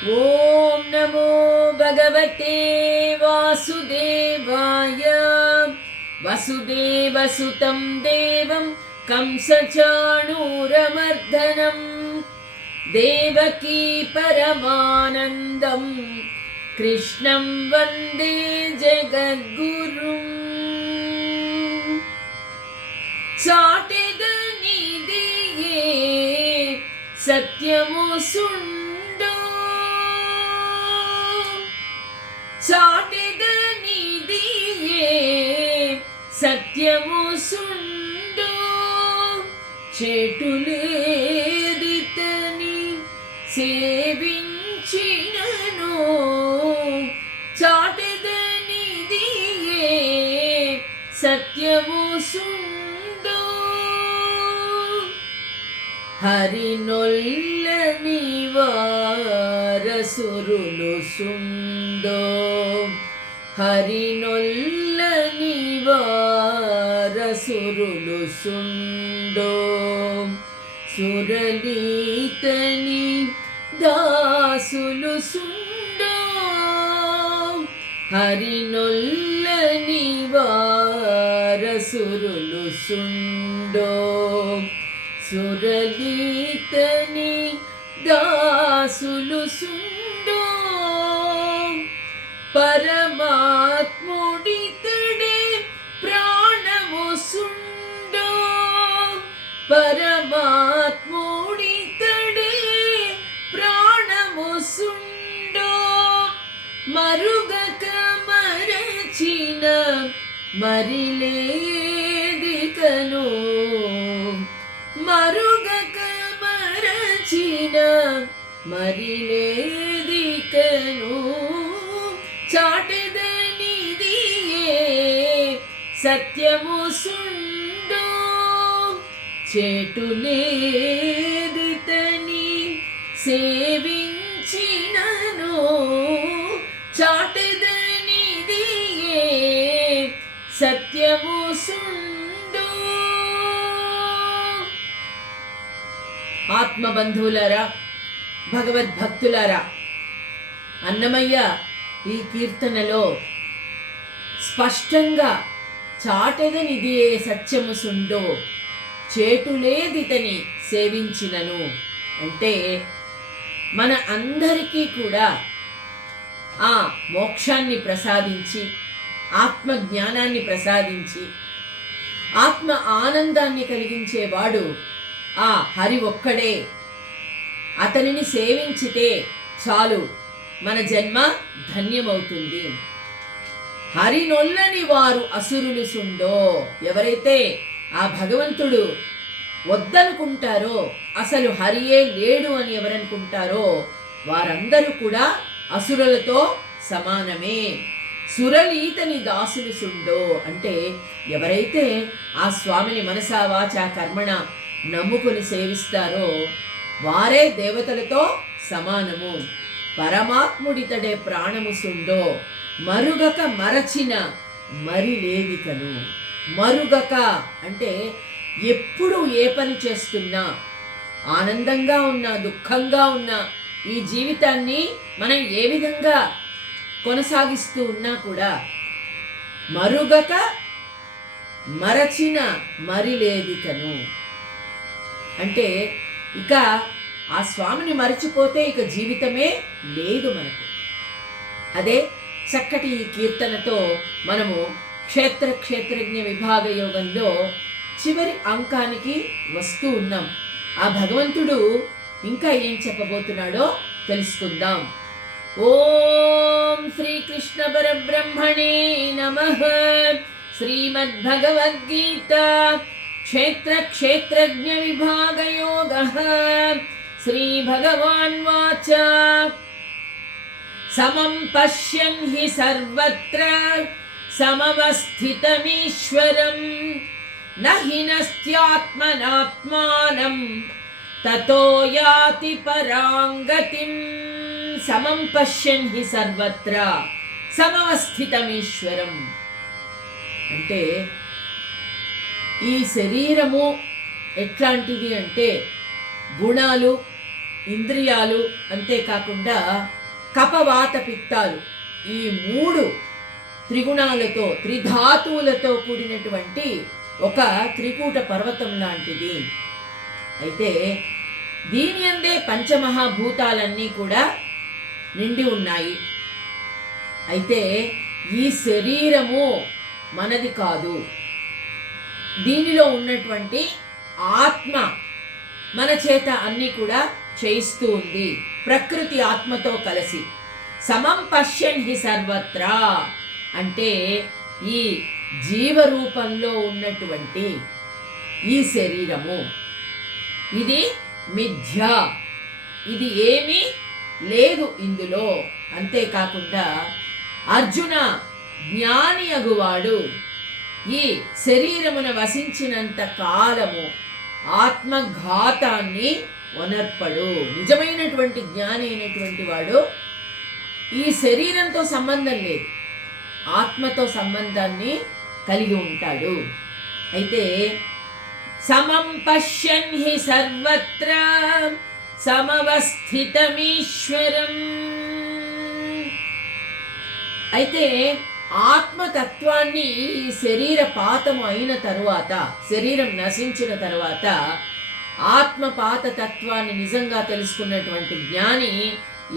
ॐ नमो भगवते वासुदेवाय। वसुदेवसुतं देवं कंसचाणूरमर्दनम् देवकी परमानन्दम् कृष्णं वन्दे जगद्गुरु। चाटेदनि देये सत्यमोऽसु చాటెద సత్యము సుండు చెటులేదితని సేవించినను. చాటదనిదియే సత్యము సుండు హరినొల్లని వారసురులు సుండు హరినొల్లని వారసురులు సుండో. సురలీతని దాసులు సుండో. హరినొల్లని వారసురులు సుండో. సురలీతని దాసులు సుండో. మరిలేదికను మరుగక మరచిన మరిలేదికను చాటెదనిదియే సత్యము సుండు. చేటులేదితని సేవి ఆత్మబంధువులారా భగవద్భక్తులారా అన్నమయ్య ఈ కీర్తనలో స్పష్టంగా చాటెదనిదియే సత్యము సుండో చేటులేదితని సేవించినను. అంటే మన అందరికీ కూడా ఆ మోక్షాన్ని ప్రసాదించి ఆత్మ జ్ఞానాన్ని ప్రసాదించి ఆత్మ ఆనందాన్ని కలిగించేవాడు ఆ హరి ఒక్కడే. అతనిని సేవించితే చాలు మన జన్మ ధన్యమవుతుంది. హరినొల్లని వారు అసురులు సుండో ఎవరైతే ఆ భగవంతుడు వద్దనుకుంటారో అసలు హరియే లేడు అని ఎవరనుకుంటారో వారందరూ కూడా అసురులతో సమానమే. సురలీతని దాసులు సుండో అంటే ఎవరైతే ఆ స్వామిని మనసా వాచా కర్మణ నమ్ముకుని సేవిస్తారో వారే దేవతలతో సమానము. పరమాత్ముడితడే ప్రాణము సుండో మరుగక మరచిన మరి లేదికను మరుగక అంటే ఎప్పుడు ఏ పని చేస్తున్నా ఆనందంగా ఉన్నా దుఃఖంగా ఉన్నా ఈ జీవితాన్ని మనం ఏ విధంగా కొనసాగిస్తూ ఉన్నా కూడా మరుగక మరచిన మరిలేదికను అంటే ఇక ఆ స్వామిని మరచిపోతే ఇక జీవితమే లేదు మనకు. అదే చక్కటి ఈ కీర్తనతో మనము క్షేత్ర క్షేత్రజ్ఞ విభాగ యోగంలో చివరి అంకానికి వస్తూ ఉన్నాం. ఆ భగవంతుడు ఇంకా ఏం చెప్పబోతున్నాడో తెలుసుకుందాం. ఓం శ్రీకృష్ణ పరబ్రహ్మణే నమ. శ్రీమద్భగవద్గీత క్షేత్ర క్షేత్రజ్ఞ విభాగ యోగ శ్రీ భగవాన్ వాచ సమం పశ్యన్ హి సర్వత్ర. సమవస్థితమీశ్వరం. నహి నస్త్యాత్మనాత్మానం. తతో యాతి పరాంగతిం. సమం పశ్యన్ హి సర్వత్ర. సమవస్థితమీశ్వరం. అంటే ఈ శరీరము ఎట్లాంటిది అంటే గుణాలు ఇంద్రియాలు అంతేకాకుండా కపవాత పిత్తాలు. ఈ మూడు త్రిగుణాలతో త్రిధాతువులతో కూడినటువంటి ఒక త్రికూట పర్వతం లాంటిది. అయితే దీని అందే పంచమహాభూతాలన్నీ కూడా నిండి ఉన్నాయి. అయితే ఈ శరీరము మనది కాదు. దీనిలో ఉన్నటువంటి ఆత్మ మన చేత అన్నీ కూడా చేయిస్తూ ఉంది ప్రకృతి ఆత్మతో కలిసి. సమం పశ్యన్ హి సర్వత్రా అంటే ఈ జీవరూపంలో ఉన్నటువంటి ఈ శరీరము. ఇది మిథ్య. ఇది ఏమీ లేదు ఇందులో. అంతేకాకుండా అర్జున జ్ఞాని అగువాడు ఈ శరీరమున వసించినంత కాలము ఆత్మఘాతాన్ని వనర్పడు. నిజమైనటువంటి జ్ఞాని అయినటువంటి వాడు ఈ శరీరంతో సంబంధం లేదు. ఆత్మతో సంబంధాన్ని కలిగి ఉంటాడు. అయితే సమం పశ్యన్ హి సర్వత్ర సమవస్థితమీశ్వరం. అయితే ఆత్మతత్వాన్ని ఈ శరీర పాతము అయిన తరువాత శరీరం నశించిన తరువాత ఆత్మపాత తత్వాన్ని నిజంగా తెలుసుకున్నటువంటి జ్ఞాని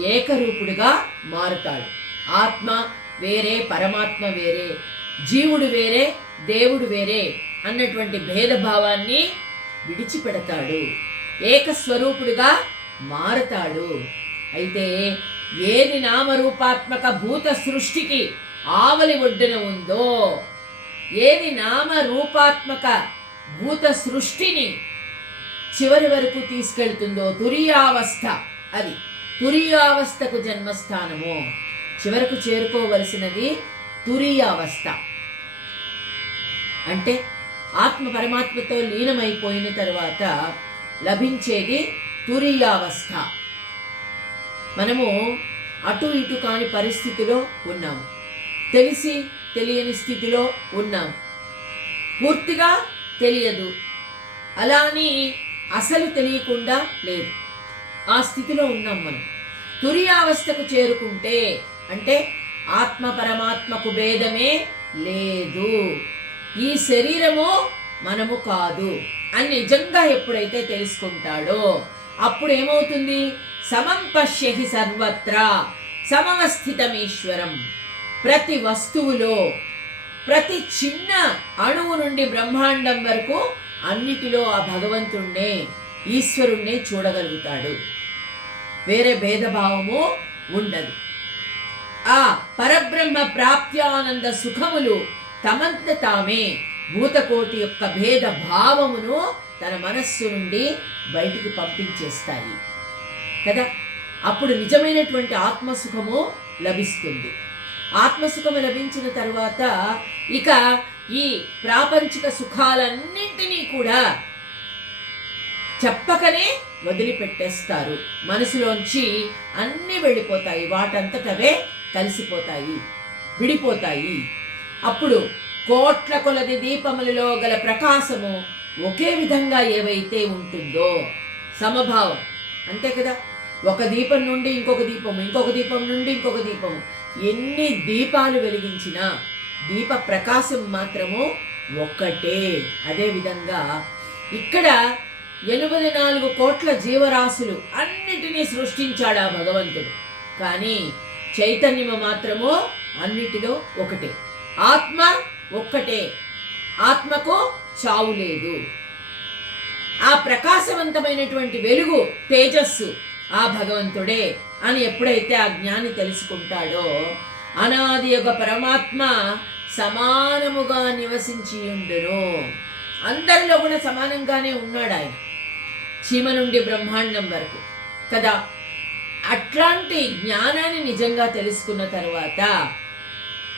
ఏకరూపుడుగా మారుతాడు. ఆత్మ వేరే పరమాత్మ వేరే జీవుడు వేరే దేవుడు వేరే అన్నటువంటి భేదభావాన్ని విడిచిపెడతాడు. ఏకస్వరూపుడుగా మారతాడు. అయితే ఏది నామరూపాత్మక భూత సృష్టికి ఆవలి ఒడ్డున ఉందో ఏది నామరూపాత్మక భూత సృష్టిని చివరి వరకు తీసుకెళ్తుందో తురియావస్థ అది. తురియావస్థకు జన్మస్థానము. చివరకు చేరుకోవలసినది తురియావస్థ. అంటే ఆత్మ పరమాత్మతో లీనమైపోయిన తర్వాత లభించేది తురియావస్థ. మనము అటు ఇటు కాని పరిస్థితిలో ఉన్నాము. తెలిసి తెలియని స్థితిలో ఉన్నాం. పూర్తిగా తెలియదు. అలా అని అసలు తెలియకుండా లేదు. ఆ స్థితిలో ఉన్నాం మనం. తురియావస్థకు చేరుకుంటే అంటే ఆత్మ పరమాత్మకు భేదమే లేదు. ఈ శరీరము మనము కాదు అని నిజంగా ఎప్పుడైతే తెలుసుకుంటాడో అప్పుడు ఏమవుతుంది? సమం పశ్యహి సర్వత్రా. సమవస్థితమీశ్వరం ప్రతి వస్తువులో ప్రతి చిన్న అణువు నుండి బ్రహ్మాండం వరకు అన్నిటిలో ఆ భగవంతుణ్ణే ఈశ్వరుణ్ణే చూడగలుగుతాడు. వేరే భేదభావము ఉండదు. ఆ పరబ్రహ్మ ప్రాప్త్యానంద సుఖములు తమంత తామే భూతకోటి యొక్క భేద భావమును తన మనస్సు నుండి బయటికి పంపించేస్తాయి. కదా? అప్పుడు నిజమైనటువంటి ఆత్మసుఖము లభిస్తుంది. ఆత్మసుఖము లభించిన తర్వాత ఇక ఈ ప్రాపంచిక సుఖాలన్నింటినీ కూడా చెప్పకనే వదిలిపెట్టేస్తారు. మనసులోంచి అన్నీ వెళ్ళిపోతాయి. వాటంతటవే కలిసిపోతాయి. విడిపోతాయి. అప్పుడు కోట్ల కొలది దీపములలో గల ప్రకాశము ఒకే విధంగా ఏవైతే ఉంటుందో సమభావం. అంతే కదా? ఒక దీపం నుండి ఇంకొక దీపము ఇంకొక దీపం నుండి ఇంకొక దీపము. ఎన్ని దీపాలు వెలిగించినా దీప ప్రకాశం మాత్రము ఒక్కటే. అదేవిధంగా ఇక్కడ ఎనభై నాలుగు కోట్ల జీవరాశులు అన్నిటినీ సృష్టించాడు ఆ భగవంతుడు. కానీ చైతన్యము మాత్రము అన్నిటిలో ఒకటే. ఆత్మ ఒక్కటే. ఆత్మకు చావు లేదు. ఆ ప్రకాశవంతమైనటువంటి వెలుగు తేజస్సు ఆ భగవంతుడే. అని ఎప్పుడైతే ఆ జ్ఞాని తెలుసుకుంటాడో అనాది యొక్క పరమాత్మ సమానముగా నివసించి ఉండును. అందరిలో కూడా సమానంగానే ఉన్నాడు ఆయన. చీమ నుండి బ్రహ్మాండం వరకు. కదా? అట్లాంటి జ్ఞానాన్ని నిజంగా తెలుసుకున్న తర్వాత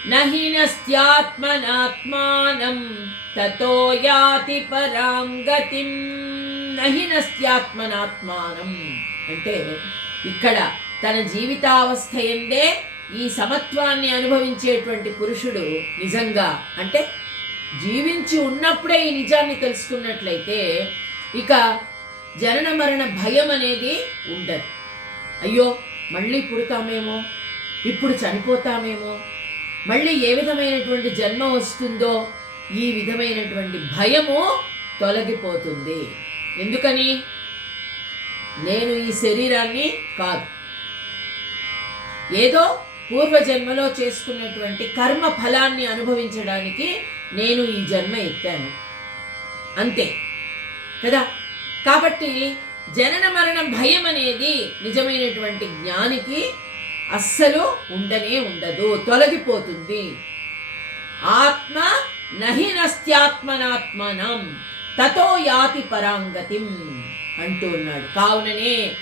నహినస్త్యాత్మనాత్మానం తతో యాతి పరాం గతిం. నహినస్త్యాత్మనాత్మానం అంటే ఇక్కడ తన జీవితావస్థ ఎందే ఈ సమత్వాన్ని అనుభవించేటువంటి పురుషుడు నిజంగా అంటే జీవించి ఉన్నప్పుడే ఈ నిజాన్ని తెలుసుకున్నట్లయితే ఇక జనన మరణ భయం అనేది ఉండదు. అయ్యో మళ్ళీ పుడతామేమో ఇప్పుడు చనిపోతామేమో మళ్ళీ ఏ విధమైనటువంటి జన్మ వస్తుందో ఈ విధమైనటువంటి భయము తొలగిపోతుంది. ఎందుకని? నేను ఈ శరీరాన్ని కాదు. ఏదో పూర్వజన్మలో చేసుకున్నటువంటి కర్మ ఫలాన్ని అనుభవించడానికి నేను ఈ జన్మ ఎత్తాను. అంతే. కదా? కాబట్టి జనన మరణ భయం అనేది నిజమైనటువంటి జ్ఞానికి అస్సలు ఉండనే ఉండదు. తొలగిపోతుంది. ఆత్మ నహి నస్త్యాత్మనాత్మనం తతో యాతి పరాంగతిం అంటూ ఉన్నాడు. కావుననే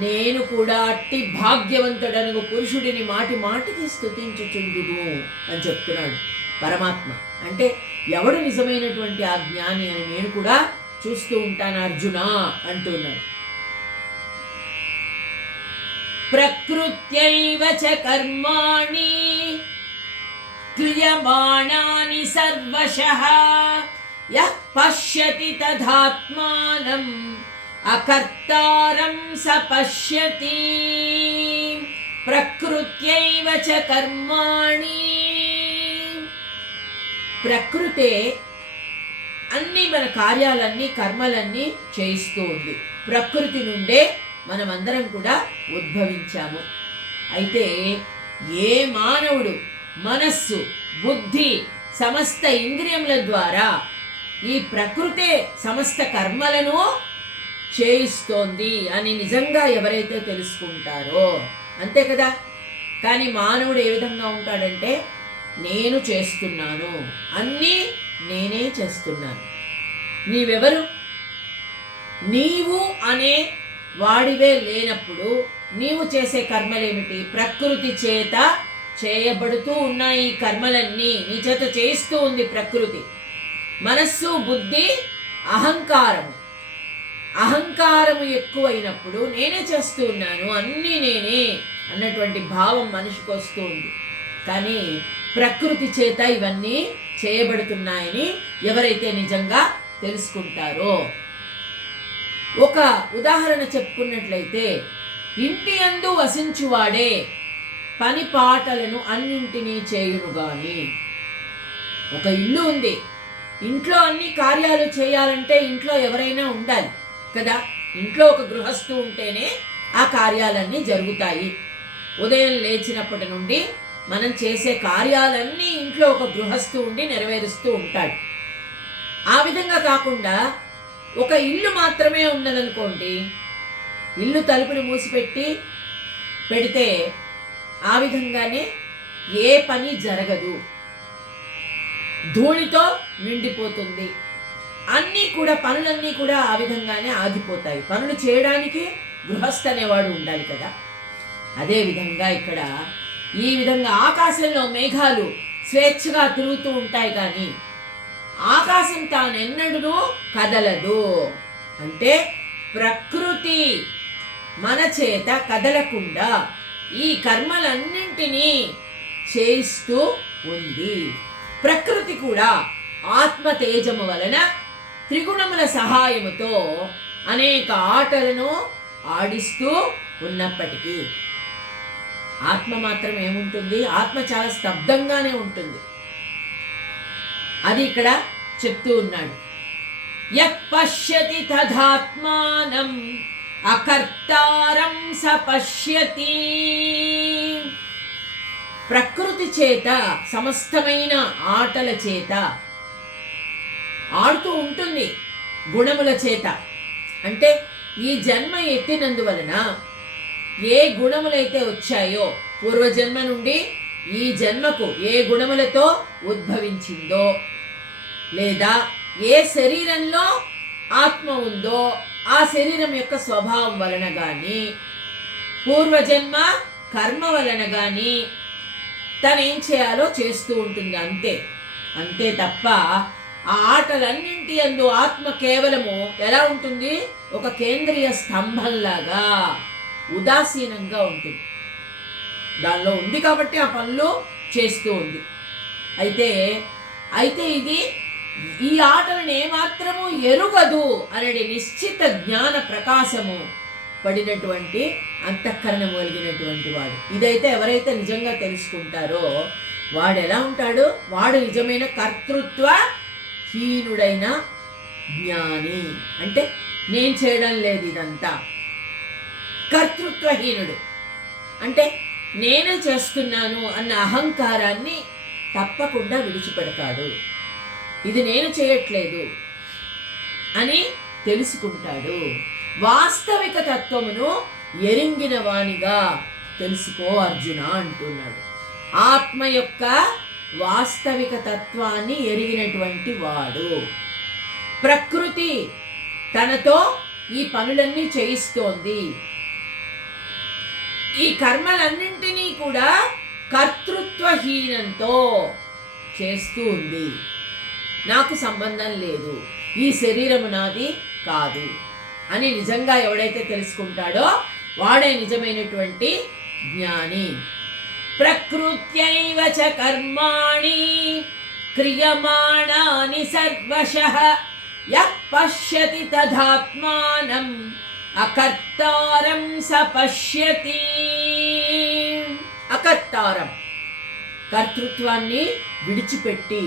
నేను కూడా అట్టి భాగ్యవంతుడను పురుషుడిని మాటి మాటికి స్థుతించుచుందును అని చెప్తున్నాడు పరమాత్మ. అంటే ఎవడు నిజమైనటువంటి ఆ జ్ఞాని అని నేను కూడా చూస్తూ ఉంటాను అర్జున అంటున్నాడు. ప్రకృత్యైవ చ కర్మాణి క్రియమాణాని సర్వశః యః పశ్యతి తదాత్మానం అకర్తారం స పశ్యతి ప్రకృత్యైవ చ కర్మాణి ప్రకృతే అన్ని మన కార్యాలన్నీ కర్మలన్నీ చేయిస్తూ ఉంది ప్రకృతి నుండే మనమందరం కూడా ఉద్భవించాము. అయితే ఏ మానవుడు మనస్సు బుద్ధి సమస్త ఇంద్రియముల ద్వారా ఈ ప్రకృతే సమస్త కర్మలను చేయిస్తోంది అని నిజంగా ఎవరైతే తెలుసుకుంటారో. అంతే కదా? కానీ మానవుడు ఏ విధంగా ఉంటాడంటే నేను చేస్తున్నాను అన్నీ నేనే చేస్తున్నాను. నీవెవరు? నీవు అనే వాడివే లేనప్పుడు నీవు చేసే కర్మలేమిటి? ప్రకృతి చేత చేయబడుతూ ఉన్నాయి ఈ కర్మలన్నీ. నీ చేత చేయిస్తూ ఉంది ప్రకృతి. మనస్సు బుద్ధి అహంకారము. అహంకారం ఎక్కువైనప్పుడు నేనే చేస్తూ ఉన్నాను అన్నీ నేనే అన్నటువంటి భావం మనిషికి వస్తుంది కానీ ప్రకృతి చేత ఇవన్నీ చేయబడుతున్నాయని ఎవరైతే నిజంగా తెలుసుకుంటారో. ఒక ఉదాహరణ చెప్పుకున్నట్లయితే ఇంటి అందు వసించువాడే పని పాటలను అన్నింటినీ చేయును గాని. ఒక ఇల్లు ఉంది ఇంట్లో అన్ని కార్యాలు చేయాలంటే ఇంట్లో ఎవరైనా ఉండాలి. కదా? ఇంట్లో ఒక గృహస్థు ఉంటేనే ఆ కార్యాలన్నీ జరుగుతాయి. ఉదయం లేచినప్పటి నుండి మనం చేసే కార్యాలన్నీ ఇంట్లో ఒక గృహస్థు ఉండి నెరవేరుస్తూ ఉంటాడు. ఆ విధంగా కాకుండా ఒక ఇల్లు మాత్రమే ఉన్నదనుకోండి ఇల్లు తలుపులు మూసిపెట్టి పెడితే ఆ విధంగానే ఏ పని జరగదు. ధూళితో నిండిపోతుంది. అన్నీ కూడా పనులన్నీ కూడా ఆ విధంగానే ఆగిపోతాయి. పనులు చేయడానికి గృహస్థ అనేవాడు ఉండాలి కదా. అదే విధంగా ఇక్కడ ఈ విధంగా ఆకాశంలో మేఘాలు స్వేచ్ఛగా తిరుగుతూ ఉంటాయి కానీ ఆకాశం తానెన్నడూ కదలదు. అంటే ప్రకృతి మన చేత కదలకుండా ఈ కర్మలన్నింటినీ చేయిస్తూ ఉంది. ప్రకృతి కూడా ఆత్మ తేజము వలన త్రిగుణముల సహాయముతో అనేక ఆటలను ఆడిస్తూ ఉన్నప్పటికీ ఆత్మ మాత్రం ఏముంటుంది? ఆత్మ చాలా స్తబ్దంగానే ఉంటుంది. అది ఇక్కడ చెప్తూ ఉన్నాడు. యః తదాత్మానం అకర్తారం సపశ్యతి ప్రకృతి చేత సమస్తమైన ఆటల చేత ఆడుతూ ఉంటుంది గుణముల చేత. అంటే ఈ జన్మ ఎత్తినందువలన ఏ గుణములైతే వచ్చాయో పూర్వజన్మ నుండి ఈ జన్మకు ఏ గుణములతో ఉద్భవించిందో లేదా ఏ శరీరంలో ఆత్మ ఉందో ఆ శరీరం యొక్క స్వభావం వలన కానీ పూర్వజన్మ కర్మ వలన కానీ తనేం చేయాలో చేస్తూ ఉంటుంది అంతే. అంతే తప్ప ఆ ఆటలన్నింటి అందు ఆత్మ కేవలము ఎలా ఉంటుంది? ఒక కేంద్రీయ స్తంభంలాగా ఉదాసీనంగా ఉంటుంది. దానిలో ఉంది కాబట్టి ఆ పనులు చేస్తూ ఉంది. అయితే అయితే ఇది ఈ ఆటలను ఏమాత్రము ఎరుగదు అనేది నిశ్చిత జ్ఞాన ప్రకాశము పడినటువంటి అంతఃకరణం కలిగినటువంటి వాడు. ఇదైతే ఎవరైతే నిజంగా తెలుసుకుంటారో వాడు ఎలా ఉంటాడు? వాడు నిజమైన కర్తృత్వ హీనుడైన జ్ఞాని. అంటే నేను చేయడం లేదు ఇదంతా. కర్తృత్వహీనుడు. అంటే నేనే చేస్తున్నాను అన్న అహంకారాన్ని తప్పకుండా విడిచిపెడతాడు. ఇది నేను చేయట్లేదు అని తెలుసుకుంటాడు. వాస్తవిక తత్వమును ఎరింగిన వాణిగా తెలుసుకో అర్జున అంటున్నాడు. ఆత్మ యొక్క వాస్తవిక తత్వాన్ని ఎరిగినటువంటి వాడు. ప్రకృతి తనతో ఈ పనులన్నీ చేయిస్తోంది. ఈ కర్మలన్నింటినీ కూడా కర్తృత్వహీనంతో చేస్తూ ఉంది. నాకు సంబంధం లేదు. ఈ శరీరము నాది కాదు అని నిజంగా ఎవడైతే తెలుసుకుంటాడో వాడే నిజమైనటువంటి జ్ఞాని. ప్రకృత్యైవ చ కర్మాణి క్రియమాణాని సర్వశః యః పశ్యతి తదాత్మానం అకర్తారం స పశ్యతి అకర్తారం కర్తృత్వాన్ని విడిచిపెట్టి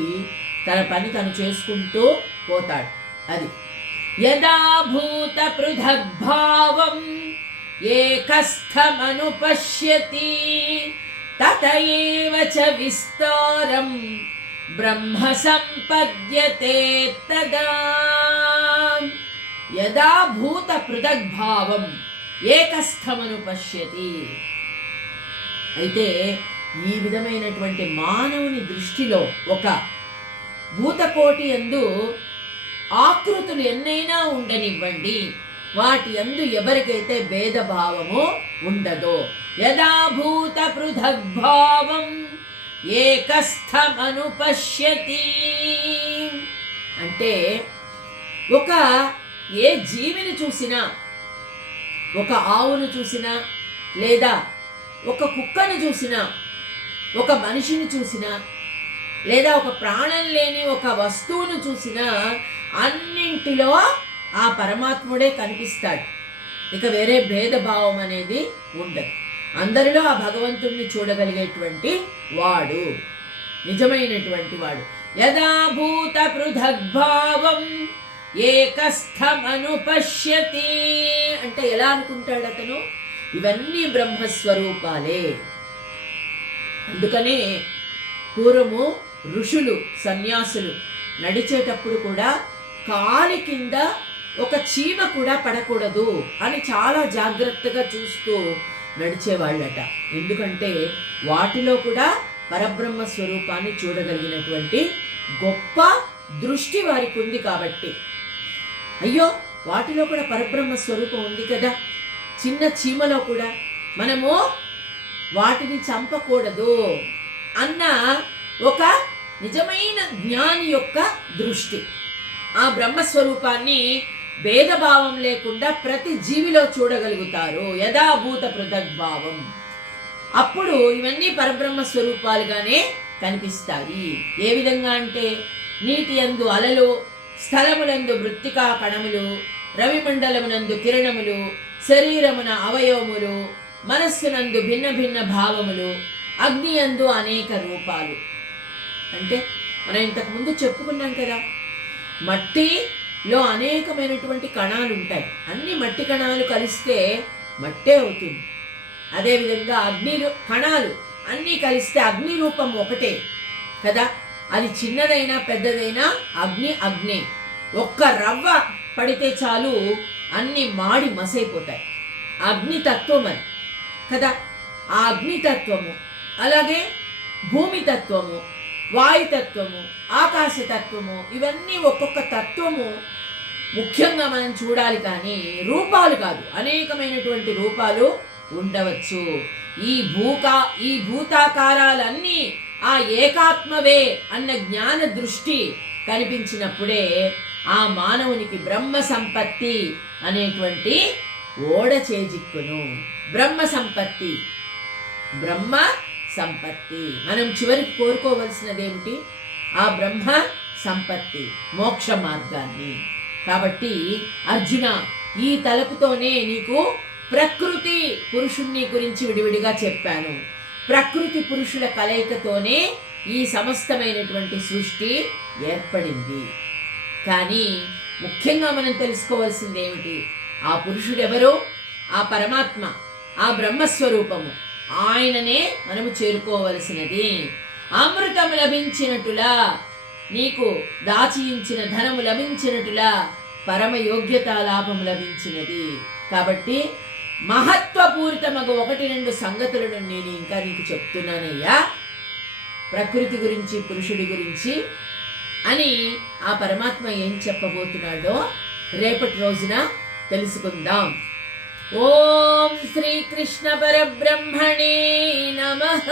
తన పని తను చేసుకుంటూ పోతాడు. అది. యదాభూత పృథగ్భావం ఏకస్థమను పశ్యతి చ విస్తారం. బ్రహ్మ సంపద్యతే తదా. యదా భూత పృథగ్భావం ఏకస్థమను పశ్యతి. అయితే ఈ విధమైనటువంటి మానవుని దృష్టిలో ఒక భూతకోటి ఎందు ఆకృతులు ఎన్నైనా ఉండనివ్వండి. వాటి అందు ఎవరికైతే భేదభావము ఉండదో యథాభూత పృథగ్భావం ఏకస్థమను పశ్యతి అంటే ఒక ఏ జీవిని చూసినా ఒక ఆవును చూసినా లేదా ఒక కుక్కను చూసినా ఒక మనిషిని చూసినా లేదా ఒక ప్రాణం లేని ఒక వస్తువును చూసినా అన్నింటిలో ఆ పరమాత్ముడే కనిపిస్తాడు. ఇక వేరే భేదభావం అనేది ఉండదు. అందరిలో ఆ భగవంతుణ్ణి చూడగలిగేటువంటి వాడు నిజమైనటువంటి వాడు. యదాభూత పృథగ్భావం ఏకస్థమనుపశ్యతి అంటే ఎలా అనుకుంటాడు అతను? ఇవన్నీ బ్రహ్మస్వరూపాలే. అందుకనే పూర్వము ఋషులు సన్యాసులు నడిచేటప్పుడు కూడా కాలి కింద ఒక చీమ కూడా పడకూడదు అని చాలా జాగ్రత్తగా చూస్తూ నడిచేవాళ్ళట. ఎందుకంటే వాటిలో కూడా పరబ్రహ్మ స్వరూపాన్ని చూడగలిగినటువంటి గొప్ప దృష్టి వారికి ఉంది కాబట్టి. అయ్యో వాటిలో కూడా పరబ్రహ్మ స్వరూపం ఉంది కదా. చిన్న చీమలో కూడా మనము వాటిని చంపకూడదు అన్న ఒక నిజమైన జ్ఞాని యొక్క దృష్టి. ఆ బ్రహ్మస్వరూపాన్ని భేదభావం లేకుండా ప్రతి జీవిలో చూడగలుగుతారు. యథాభూత పృథగ్భావం. అప్పుడు ఇవన్నీ పరబ్రహ్మ స్వరూపాలుగానే కనిపిస్తాయి. ఏ విధంగా అంటే నీటి యందు అలలు స్థలమునందు మృత్తికా కణములు రవిమండలమునందు కిరణములు శరీరమున అవయవములు మనస్సునందు భిన్న భిన్న భావములు అగ్ని యందు అనేక రూపాలు. అంటే మనం ఇంతకుముందు చెప్పుకున్నాం కదా మట్టి లో అనేకమైనటువంటి కణాలు ఉంటాయి. అన్ని మట్టి కణాలు కలిస్తే మట్టే అవుతుంది. అదేవిధంగా అగ్ని రూ- కణాలు అన్నీ కలిస్తే అగ్ని రూపం ఒకటే కదా. అది చిన్నదైనా పెద్దదైనా అగ్ని అగ్నే. ఒక్క రవ్వ పడితే చాలు అన్ని మాడి మసైపోతాయి. అగ్నితత్వం అని కదా. ఆ అగ్నితత్వము అలాగే భూమితత్వము వాయుతత్వము ఆకాశతత్వము ఇవన్నీ ఒక్కొక్క తత్వము. ముఖ్యంగా మనం చూడాలి కానీ రూపాలు కాదు. అనేకమైనటువంటి రూపాలు ఉండవచ్చు. ఈ భూకా ఈ భూతాకారాలన్నీ ఆ ఏకాత్మవే అన్న జ్ఞాన దృష్టి కనిపించినప్పుడే ఆ మానవునికి బ్రహ్మ సంపత్తి అనేటువంటి ఓడ చేజిక్కును. బ్రహ్మ సంపత్తి. బ్రహ్మ సంపత్తి. మనం చివరికి కోరుకోవలసినది ఏమిటి ఆ బ్రహ్మ సంపత్తి మోక్ష మార్గాన్ని. కాబట్టి అర్జున ఈ తలపుతోనే నీకు ప్రకృతి పురుషుణ్ణి గురించి విడివిడిగా చెప్పాను. ప్రకృతి పురుషుల కలయికతోనే ఈ సమస్తమైనటువంటి సృష్టి ఏర్పడింది. కానీ ముఖ్యంగా మనం తెలుసుకోవాల్సింది ఏమిటి ఆ పురుషుడెవరో? ఆ పరమాత్మ ఆ బ్రహ్మస్వరూపము. ఆయననే మనము చేరుకోవలసినది. అమృతము లభించినట్టులా నీకు దాచియించిన ధనము లభించినట్టులా పరమ యోగ్యత లాభము లభించినది. కాబట్టి మహత్వపూరితమగు ఒకటి రెండు సంగతులను నేను ఇంకా నీకు చెప్తున్నానయ్యా. ప్రకృతి గురించి పురుషుడి గురించి అని ఆ పరమాత్మ ఏం చెప్పబోతున్నాడో రేపటి రోజున తెలుసుకుందాం. ఓం శ్రీకృష్ణ పరబ్రహ్మణే నమః